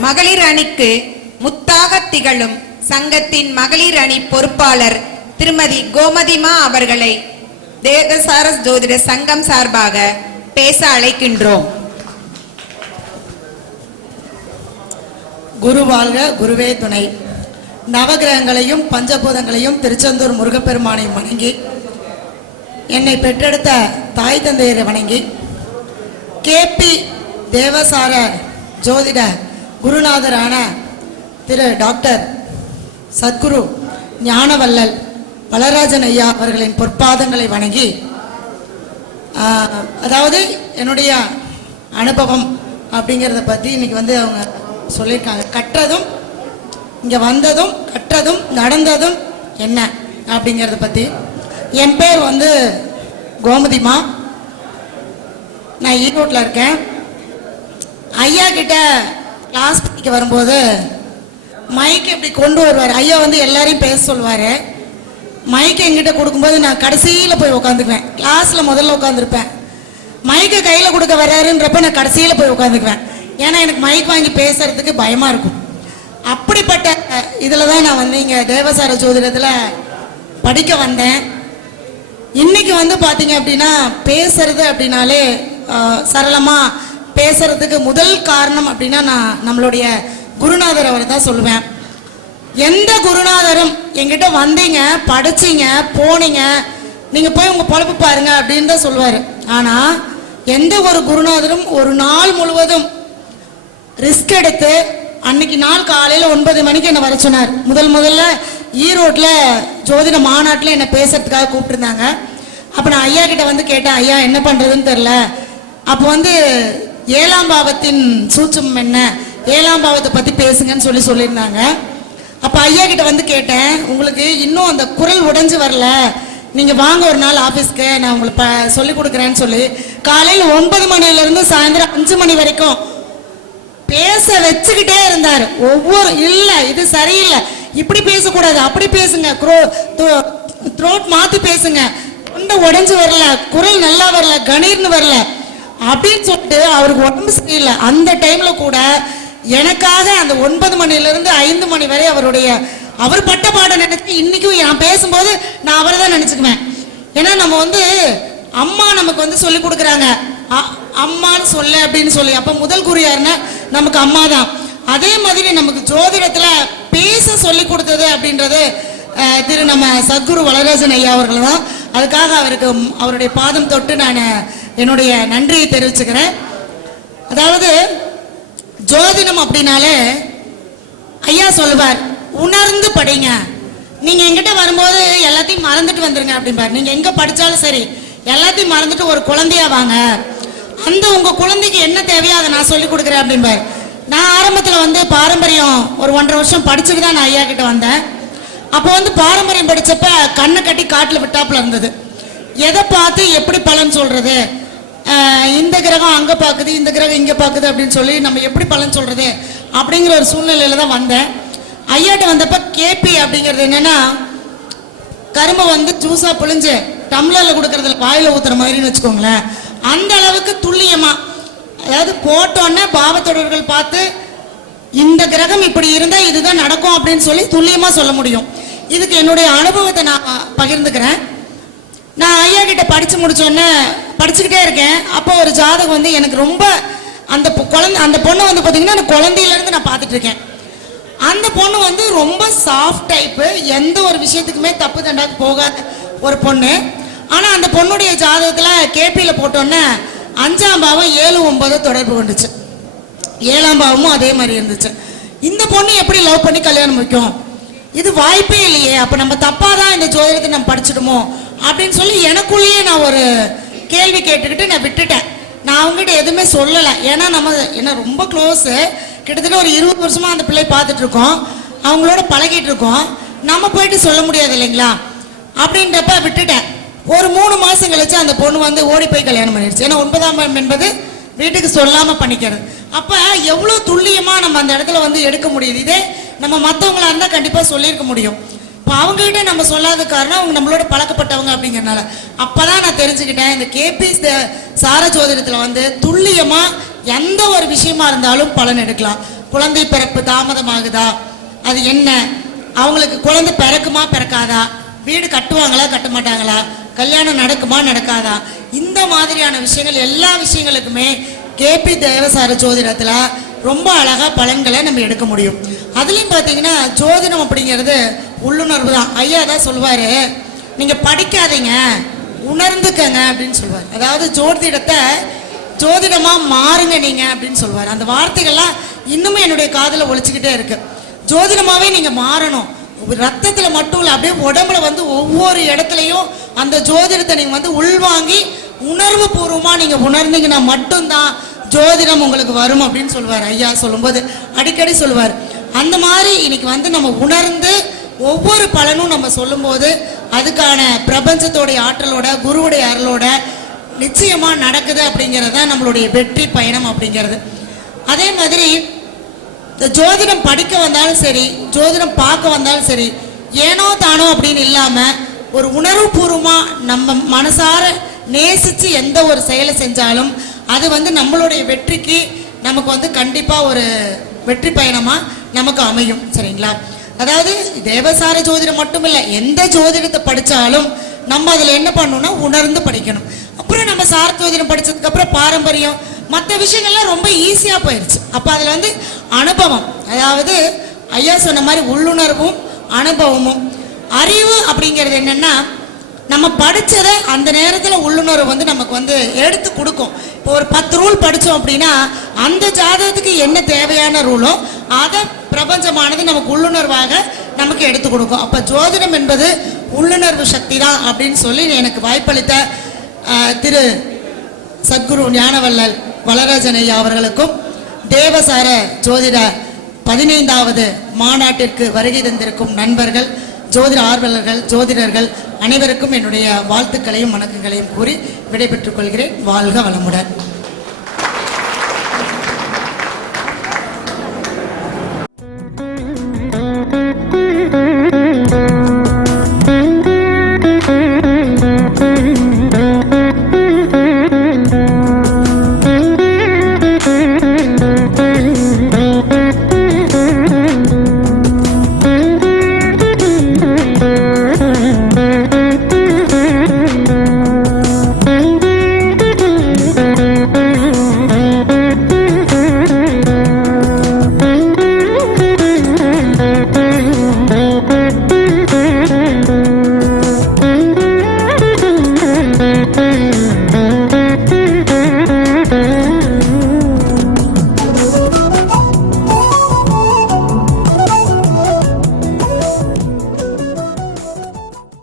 மகளிர் அணிக்கு முத்தாக திகழும் சங்கத்தின் மகளிர் அணி பொறுப்பாளர் திருமதி கோமதிமா அவர்களை தேவசாரஸ் ஜோதிட சங்கம் சார்பாக பேச அழைக்கின்றோம். குரு வாழ்க குருவே துணை. நவகிரகங்களையும் பஞ்சபூதங்களையும் திருச்செந்தூர் முருகப்பெருமானையும் வணங்கி என்னை பெற்றெடுத்த தாய் தந்தையரை வணங்கி கேபி தேவசார ஜோதிட குருநாதரான திரு டாக்டர் சத்குரு ஞானவல்லல் வளராஜன் ஐயா அவர்களின் பொற்பாதங்களை வணங்கி அதாவது என்னுடைய அனுபவம் அப்படிங்கிறத பற்றி இன்னைக்கு வந்து அவங்க சொல்லியிருக்காங்க. கற்றதும் இங்கே வந்ததும் கற்றதும் நடந்ததும் என்ன அப்படிங்கிறத பற்றி என் பேர் வந்து கோமதிமா நான் ஈரோட்டில் இருக்கேன். ஐயா கிட்ட கிளாஸ் படிக்க வரும்போது மைக் இப்படி கொண்டு வருவார். ஐயா வந்து எல்லாரையும் பேச சொல்லுவார் மைக் எங்கிட்ட கொடுக்கும்போது நான் கடைசியில் போய் உட்காந்துக்குவேன் கிளாஸில் முதல்ல உட்காந்துருப்பேன் மைக்கை கையில் கொடுக்க வர்றாருன்றப்ப நான் கடைசியில் போய் உட்காந்துக்குவேன் ஏன்னா எனக்கு மைக் வாங்கி பேசுறதுக்கு பயமாக இருக்கும். அப்படிப்பட்ட இதில் தான் நான் வந்து இங்கே தேவசார ஜோதிடத்தில் படிக்க வந்தேன். இன்னைக்கு வந்து பார்த்தீங்க அப்படின்னா பேசுறது அப்படின்னாலே சரளமாக பேசுறதுக்கு முதல் காரணம் அப்படின்னா நான் நம்மளுடைய குருநாதர் அவரை தான் சொல்லுவேன். எந்த குருநாதரும் எங்கிட்ட வந்தீங்க படிச்சீங்க போனீங்க நீங்க போய் உங்க பொழப்பு பாருங்க அப்படின்னு தான் சொல்லுவாரு. ஆனா எந்த ஒரு குருநாதரும் ஒரு நாள் முழுவதும் ரிஸ்க் எடுத்து அன்னைக்கு நாள் காலையில ஒன்பது மணிக்கு என்னை வர சொன்னார். முதல் முதல்ல ஈரோட்ல ஜோதிட மாநாட்டில் என்னை பேசுறதுக்காக கூப்பிட்டுருந்தாங்க. அப்போ நான் ஐயா கிட்ட வந்து கேட்டேன் ஐயா என்ன பண்றதுன்னு தெரில அப்போ வந்து ஏழாம் பாவத்தின் சூட்சம் என்ன? ஏழாம் பாவத்தை பத்தி பேசுங்கன்னு சொல்லி சொல்லியிருந்தாங்க. அப்போ ஐயா கிட்ட வந்து கேட்டேன் உங்களுக்கு இன்னும் அந்த குரல் உடைஞ்சு வரல. நீங்க வாங்க ஒரு நாள் ஆபீஸ்க்கு நான் உங்களுக்கு ப சொல்லி கொடுக்குறேன்னு சொல்லி காலையில் ஒன்பது மணில இருந்து சாயந்தரம் அஞ்சு மணி வரைக்கும் பேச வச்சுக்கிட்டே இருந்தார். ஒவ்வொரு இல்ல இது சரியில்லை. இப்படி பேசக்கூடாது அப்படி பேசுங்க. த்ரோட் மாத்தி பேசுங்க. தொண்டை உடைஞ்சு வரல. குரல் நல்லா வரல. கணீர்னு வரல. அப்படின்னு சொல்லிட்டு அவருக்கு உடம்பு சரியில்லை. அந்த டைம்ல கூட எனக்காக அந்த ஒன்பது மணிலிருந்து ஐந்து மணி வரை அவருடைய அவர் பட்ட பாடம் நினைச்சு இன்னைக்கும் நான் பேசும்போது நான் அவரை தான் நினைச்சுக்குவேன். ஏன்னா நம்ம வந்து அம்மா நமக்கு வந்து சொல்லி கொடுக்குறாங்க. அம்மான்னு சொல்ல அப்படின்னு சொல்லி. அப்போ முதல் குரு யாருன்னா நமக்கு அம்மா தான். அதே மாதிரி நமக்கு ஜோதிடத்தில் பேச சொல்லி கொடுத்தது அப்படின்றது திரு நம்ம சத்குரு வளராஜன் ஐயா அவர்கள் தான். அதுக்காக அவருக்கு அவருடைய பாதம் தொட்டு நான் என்னுடைய நன்றியை தெரிவிச்சுக்கிறேன். அதாவது ஜோதிடம் அப்படின்னாலே ஐயா சொல்லுவார் உணர்ந்து படிங்க. நீங்கள் என்கிட்ட வரும்போது எல்லாத்தையும் மறந்துட்டு வந்துருங்க அப்படிம்பார். நீங்கள் எங்கே படித்தாலும் சரி எல்லாத்தையும் மறந்துட்டு ஒரு குழந்தையா வாங்க. அந்த உங்கள் குழந்தைக்கு என்ன தேவையோ அதை நான் சொல்லி கொடுக்குறேன் அப்படிம்பார். நான் ஆரம்பத்தில் வந்து பாரம்பரியம் ஒரு ஒன்றரை வருஷம் படிச்சுட்டு தான் நான் ஐயா கிட்ட வந்தேன். அப்போ வந்து பாரம்பரியம் படித்தப்ப கண்ணை கட்டி காட்டில் விட்டாப்புல இருந்தது. எதை பார்த்து எப்படி பலன் சொல்கிறது இந்த கிரகம் அங்கே பார்க்குது இந்த கிரகம் இங்கே பார்க்குது அப்படின்னு சொல்லி நம்ம எப்படி பலன் சொல்கிறது அப்படிங்கிற ஒரு சூழ்நிலையில் தான் வந்தேன். ஐயாட்ட வந்தப்போ கேபி அப்படிங்கிறது என்னென்னா கரும்பை வந்து ஜூஸாக புழிஞ்சு டம்ளரில் கொடுக்குறதுல வாயில் ஊத்துற மாதிரின்னு வச்சுக்கோங்களேன். அந்த அளவுக்கு துல்லியமாக அதாவது போட்டோன்னே பாவத்தொடர்கள் பார்த்து இந்த கிரகம் இப்படி இருந்தால் இதுதான் நடக்கும் அப்படின்னு சொல்லி துல்லியமாக சொல்ல முடியும். இதுக்கு என்னுடைய அனுபவத்தை நான் பகிர்ந்துக்கிறேன். நான் ஐயா கிட்ட படித்து முடிச்சோன்னே படிச்சுக்கிட்டே இருக்கேன். அப்போ ஒரு ஜாதகம் வந்து எனக்கு ரொம்ப அந்த பொ- குழந்தை அந்த பொண்ணு வந்து பார்த்தீங்கன்னா அந்த குழந்தையிலேருந்து நான் பார்த்துட்டு இருக்கேன். அந்த பொண்ணு வந்து ரொம்ப சாஃப்ட் டைப்பு எந்த ஒரு விஷயத்துக்குமே தப்பு தண்டாக்கு போகாத ஒரு பொண்ணு. ஆனால் அந்த பொண்ணுடைய ஜாதகத்தில் கேபியில் போட்டோன்னே அஞ்சாம் பாவம் ஏழு ஒன்பது தொடர்பு கொண்டுச்சு ஏழாம் பாவமும் அதே மாதிரி இருந்துச்சு. இந்த பொண்ணு எப்படி லவ் பண்ணி கல்யாணம் வைக்கும் இது வாய்ப்பே இல்லையே. அப்போ நம்ம தப்பாக தான் இந்த ஜோதிடத்தை நம்ம படிச்சிடுமோ? அப்படின்னு சொல்லி எனக்குள்ளேயே நான் ஒரு கேள்வி கேட்டுக்கிட்டு நான் விட்டுட்டேன். நான் அவங்ககிட்ட எதுவுமே சொல்லலை. ஏன்னா நம்ம என்ன ரொம்ப க்ளோஸு கிட்டத்தட்ட ஒரு இருபது வருஷமாக அந்த பிள்ளை பார்த்துட்டு இருக்கோம். அவங்களோட பழகிட்டு இருக்கோம். நம்ம போயிட்டு சொல்ல முடியாது இல்லைங்களா? அப்படின்றப்ப விட்டுட்டேன். ஒரு மூணு மாதம் கழிச்சு அந்த பொண்ணு வந்து ஓடி போய் கல்யாணம் பண்ணிடுச்சு. ஏன்னா ஒன்பதாம் என்பது வீட்டுக்கு சொல்லாமல் பண்ணிக்கிறது. அப்போ எவ்வளோ துல்லியமாக நம்ம அந்த இடத்துல வந்து எடுக்க முடியுது? இதே நம்ம மற்றவங்களா இருந்தால் கண்டிப்பாக சொல்லியிருக்க முடியும். அப்போ அவங்ககிட்ட நம்ம சொல்லாத காரணம் அவங்க நம்மளோட பழக்கப்பட்டவங்க அப்படிங்கறனால. அப்பதான் நான் தெரிஞ்சுக்கிட்டேன் இந்த கேபி சார ஜோதிடத்துல வந்து துல்லியமாக எந்த ஒரு விஷயமா இருந்தாலும் பலன் எடுக்கலாம். குழந்தை பிறப்பு தாமதமாகுதா? அது என்ன? அவங்களுக்கு குழந்தை பிறக்குமா பிறக்காதா? வீடு கட்டுவாங்களா கட்ட மாட்டாங்களா கல்யாணம் நடக்குமா நடக்காதா? இந்த மாதிரியான விஷயங்கள் எல்லா விஷயங்களுக்குமே கேபி தேவசார ஜோதிடத்தில் ரொம்ப அழகாக பலன்களை நம்ம எடுக்க முடியும். அதுலேயும் பார்த்தீங்கன்னா ஜோதிடம் அப்படிங்கிறது உள்ளுணர்வு தான். ஐயா தான் சொல்லுவார் நீங்கள் படிக்காதீங்க உணர்ந்துக்கங்க அப்படின்னு சொல்லுவார். அதாவது ஜோதிடத்தை ஜோதிடமாக மாறுங்க நீங்கள் அப்படின்னு சொல்லுவார். அந்த வார்த்தைகள்லாம் இன்னுமே என்னுடைய காதில் ஒழிச்சிக்கிட்டே இருக்கு. ஜோதிடமாகவே நீங்கள் மாறணும். ரத்தத்தில் மட்டும் இல்லை அப்படியே உடம்புல வந்து ஒவ்வொரு இடத்துலையும் அந்த ஜோதிடத்தை நீங்கள் வந்து உள்வாங்கி உணர்வு பூர்வமாக நீங்கள் உணர்ந்தீங்கன்னா மட்டும்தான் ஜோதிடம் உங்களுக்கு வரும் அப்படின்னு சொல்லுவார் ஐயா சொல்லும்போது. அடிக்கடி சொல்லுவார். அந்த மாதிரி இன்னைக்கு வந்து நம்ம உணர்ந்து ஒவ்வொரு பலனும் நம்ம சொல்லும்போது அதுக்கான பிரபஞ்சத்தோடைய ஆற்றலோட குருவுடைய அருளோட நிச்சயமாக நடக்குது அப்படிங்கிறது தான் நம்மளுடைய வெற்றி பயணம் அப்படிங்கிறது. அதே மாதிரி இந்த ஜோதிடம் படிக்க வந்தாலும் சரி ஜோதிடம் பார்க்க வந்தாலும் சரி ஏனோ தானோ அப்படின்னு இல்லாமல் ஒரு உணர்வுபூர்வமாக நம்ம மனசார நேசித்து எந்த ஒரு செயலை செஞ்சாலும் அது வந்து நம்மளுடைய வெற்றிக்கு நமக்கு வந்து கண்டிப்பாக ஒரு வெற்றி பயணமாக நமக்கு அமையும். சரிங்களா? அதாவது தேவசார ஜோதிடம் மட்டும் இல்லை எந்த ஜோதிடத்தை படித்தாலும் நம்ம அதில் என்ன பண்ணணும்னா உணர்ந்து படிக்கணும். அப்புறம் நம்ம சார ஜோதிடம் படித்ததுக்கப்புறம் பாரம்பரியம் மற்ற விஷயங்கள்லாம் ரொம்ப ஈஸியாக போயிடுச்சு அப்போ அதில் வந்து அனுபவம் அதாவது ஐயா சொன்ன மாதிரி உள்ளுணர்வும் அனுபவமும். அறிவு அப்படிங்கிறது என்னென்னா நம்ம படித்ததை அந்த நேரத்தில் உள்ளுணர்வு வந்து நமக்கு வந்து எடுத்து கொடுக்கும். இப்போ ஒரு பத்து ரூல் படித்தோம் அப்படின்னா அந்த ஜாதகத்துக்கு என்ன தேவையான ரூலோ அதை பிரபஞ்சமானது நமக்கு உள்ளுணர்வாக நமக்கு எடுத்து கொடுக்கும். அப்போ ஜோதிடம் என்பது உள்ளுணர்வு சக்தி தான் அப்படின்னு சொல்லி எனக்கு வாய்ப்பளித்த திரு சத்குரு ஞானவல்லல் வளராஜன் ஐயா அவர்களுக்கும் தேவசார ஜோதிட பதினைந்தாவது மாநாட்டிற்கு வருகை தந்திருக்கும் நண்பர்கள் ஜோதிட ஆர்வலர்கள் ஜோதிடர்கள் அனைவருக்கும் என்னுடைய வாழ்த்துக்களையும் வணக்கங்களையும் கூறி விடைபெற்றுக் கொள்கிறேன். வாழ்க வளமுடன்.